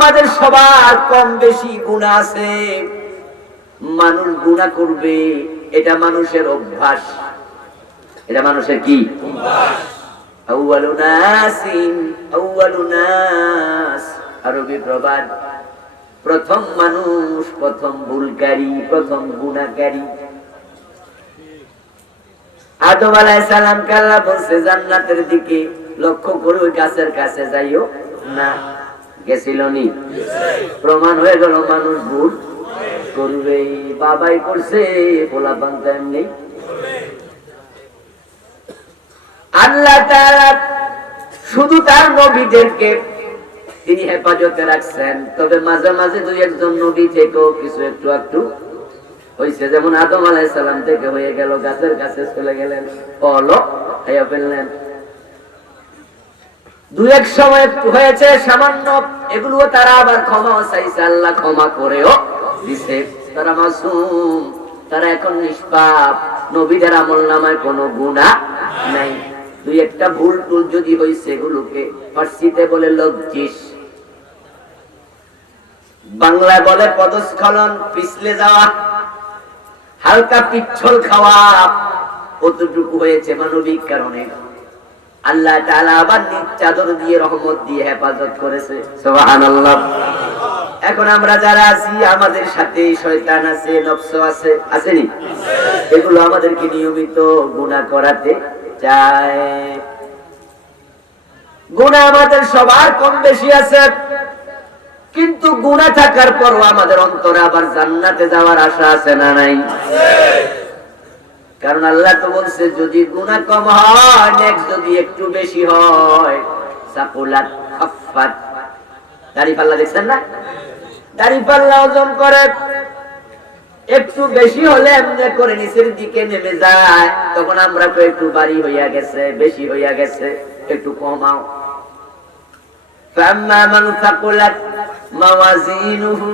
আমাদের সবার কম বেশি গুনাহ আছে। মানুষ গুনাহ করবে, এটা মানুষের অভ্যাস। এটা মানুষের কি অভ্যাস? আউয়ালুনাস আরবি প্রবাদ, প্রথম মানুষ, প্রথম ভুলকারী, প্রথম গুনাহকারী। আদম আলাইহিস সালামকে আল্লাহ বলছে জান্নাতের দিকে লক্ষ্য করে ওই গাছের কাছে যাইও না। গেছিল নি? প্রমাণ হয়ে গেল মানুষ ভুল করবে। বাবাই করছে, পোলাপান তো এমনি। আল্লাহ তাআলা শুধু তার নবীদেরকে তিনি হেফাজতে রাখছেন, তবে মাঝে মাঝে দুই একজন নবী থেকেও কিছু একটু একটু হয়েছে। যেমন আদম আলাইহিস সালাম থেকে হয়ে গেল, গাছের কাছে চলে গেলেন, ফলও খাইয়া ফেললেন। দুই এক সময় হয়েছে সামান্য, এগুলো তারা আবার ক্ষমা চাইছে, আল্লাহ ক্ষমা করেও দিছে। তারা মাসুম, তারা এখন নিষ্পাপ, নবীদের আমলনামায় কোনো গুনাহ নাই। দুই একটা ভুল টুল যদি হয়েছে, এগুলোকে ফার্সিতে বলে লজ্জিস, বাংলায় বলে পদস্খলন, পিছলে যাওয়া, হালকা পিচ্ছল খাওয়া, কতটুকু হয়েছে মানবিক কারণে। আল্লাহ তাআলা আবার নিজ চাদর দিয়ে রহমত দিয়ে হেফাজত করেছে। সুবহানাল্লাহ। এখন আমরা যারা আছি, আমাদের সাথে শয়তান আছে, নফস আছে, আসেনি? এগুলো আমাদেরকে নিয়মিত গুনাহ করাতে চায়। গুনাহ আমাদের সবার কম বেশি আছে, কিন্তু গুনাহ থাকার পরও আমাদের অন্তরে আবার জান্নাতে যাওয়ার আশা আছে না নাই? কারণ আল্লাহ তো বলছে যদি গুনাহ কম হয়, নেক যদি একটু বেশি হয়, সাকুলাত খাফফাত। দাড়ি পাল্লা দেখছেন না? দাড়ি পাল্লা ওজন করে, একটু বেশি হলে এমনি করে নিচের দিকে নেমে যায়, তখন আমরা তো একটু বাড়ি হইয়া গেছে, বেশি হইয়া গেছে, একটু কমাও। ফাম্মা মান সাকুলাত মাওয়াজিনুহু,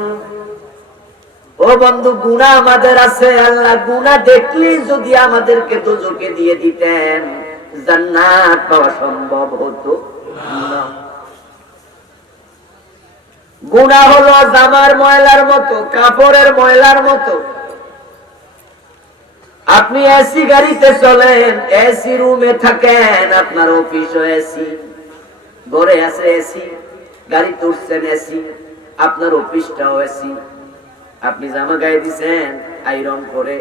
ও বন্ধু, গুনাহ আমাদের আছে। আল্লাহ গুনাহ দেখলে যদি আমাদেরকে দোজখে দিয়ে দিতেন, জান্নাত পাওয়া সম্ভব হতো না। গুনাহ হলো জামার ময়লার মতো, কাপড়ের ময়লার মতো। আপনি এসি গাড়িতে চলেন, এসি রুমে থাকেন, আপনার অফিসও এসি, ঘরে আছে এসি, গাড়িতে উঠছেন এসি, আপনার অফিসটাও এসি। আপনি জামা গায়ে দিচ্ছেন আয়রন করে,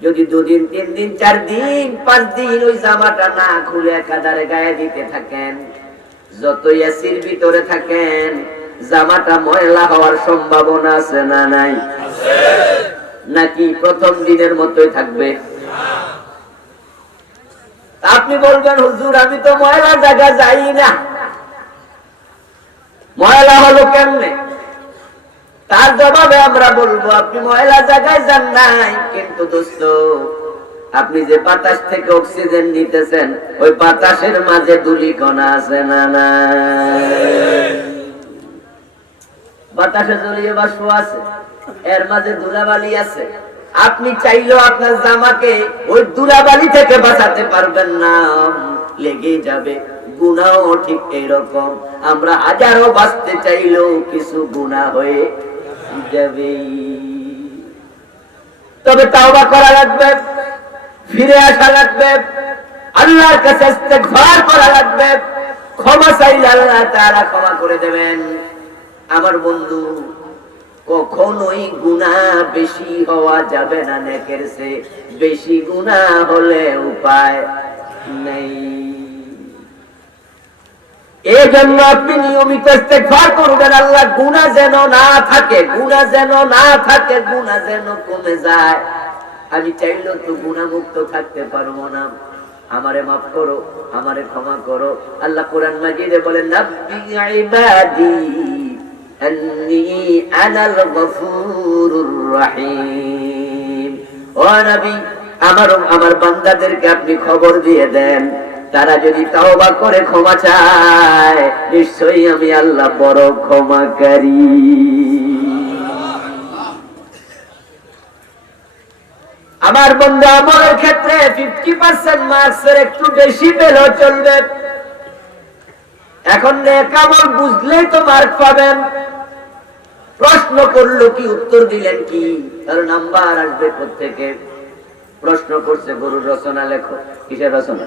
যদি 2 দিন 3 দিন 4 দিন 5 দিন ওই জামাটা না খুলে একাধারে গায়ে দিতে থাকেন, যতই এসির ভিতরে থাকেন, জামাটা ময়লা হওয়ার সম্ভাবনা আছে না নাই? নাকি প্রথম দিনের মতোই থাকবে? আপনি বলবেন হুজুর আমি তো ময়লা জায়গা যাই না, ময়লা হলো কেমনে? তার জবাবে আমরা বলবো আপনি ময়লা জায়গায় যান নাই, কিন্তু দোস্ত আপনি যে বাতাস থেকে অক্সিজেন নিতেছেন, ওই বাতাসের মাঝে ধূলিকণা আছে না নাই? বাতাসে জলীয় বাষ্প আছে, এর মাঝে ধুলাবালি আছে। আপনি চাইলেও আপনার জামাকে ওই ধুলাবালি থেকে বাঁচাতে পারবেন না, লেগে যাবে। গুনাহ ঠিক এইরকম, আমরা হাজারো বাঁচতে চাইলেও কিছু গুনাহ হয়ে যাবে। তবে তাওবা করা লাগবে, ফিরে আসা লাগবে, আল্লাহর কাছে ইস্তেগফার করা লাগবে, ক্ষমা চাইলে আল্লাহ তাআলা ক্ষমা করে দেবেন। আমার বন্ধু, কখনোই গুনাহ বেশি হওয়া যাবে না নেকের চেয়ে। বেশি গুনাহ হলে উপায় নেই। এই জন্য আপনি নিয়মিত ইস্তেগফার করবেন, আল্লাহ গুনাহ যেন না থাকে, গুনাহ যেন না থাকে, গুনাহ যেন কমে যায়। আমি চাইলেও তো গুনাহ মুক্ত থাকতে পারবো না, আমারে মাফ করো, আমারে ক্ষমা করো। আল্লাহ কোরআন মাজিদে বলেন নাব্বি ইবাদি আন্নী আনাল গফুরুর রহিম। ও নবী, আমার বান্দাদেরকে আপনি খবর দিয়ে দেন, তারা যদি তাওবা করে ক্ষমা চায়, নিশ্চয়ই আমি আল্লাহ বড় ক্ষমাকারী। আমার বন্ধু, আমলের ক্ষেত্রে 50% মার্কসের একটু বেশি পেলেও চলবে। এখন নেক আমল বুঝলেই তো মার্ক পাবেন। প্রশ্ন করলো কি, উত্তর দিলেন কি, তার নাম্বার আসবে কোত্থেকে? প্রশ্ন করছে গরুর রচনা লেখো। কিসের রচনা?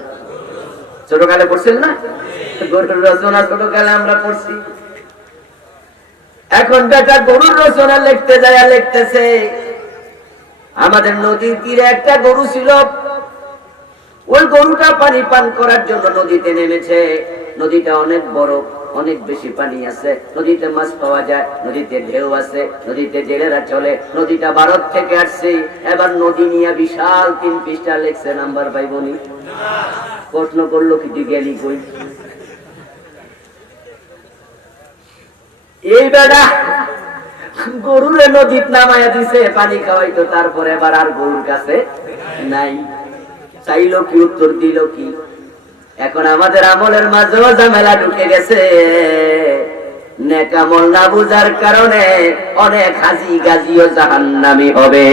ছোটকালে পড়ছেন না? গরুর রচনা ছোটকালে আমরা পড়ছি। এখন বেটা গরুর রচনা লিখতে যায়, লিখতেছে আমাদের নদীর তীরে একটা গরু ছিল। ওই গরুটা পানি পান করার জন্য নদীতে নেমেছে। নদীটা অনেক বড়, অনেক বেশি পানি আছে, নদীতে মাছ পাওয়া যায়, নদীতে ঢেউ আছে, নদীতে জেলেরা চলে। নদীটা ভারত থেকে আসছে। এবার নদী নিয়ে বিশাল 3 পৃষ্ঠা লিখছে, নাম্বার পাইবনি। প্রশ্ন করলো কি, গেলি কই? এই বেড়া গরুরে নদীত নামায়া দিছে পানি খাওয়াইতো, তারপরে এবার আর গরুর কাছে নাই। চাইলো কি, উত্তর দিল কি? এখন আমাদের আমলের মাঝেও ঝামেলা ঢুকে গেছে। নেক আমল না বুঝার কারণে অনেক হাজি গাজিও জাহান্নামী হবে।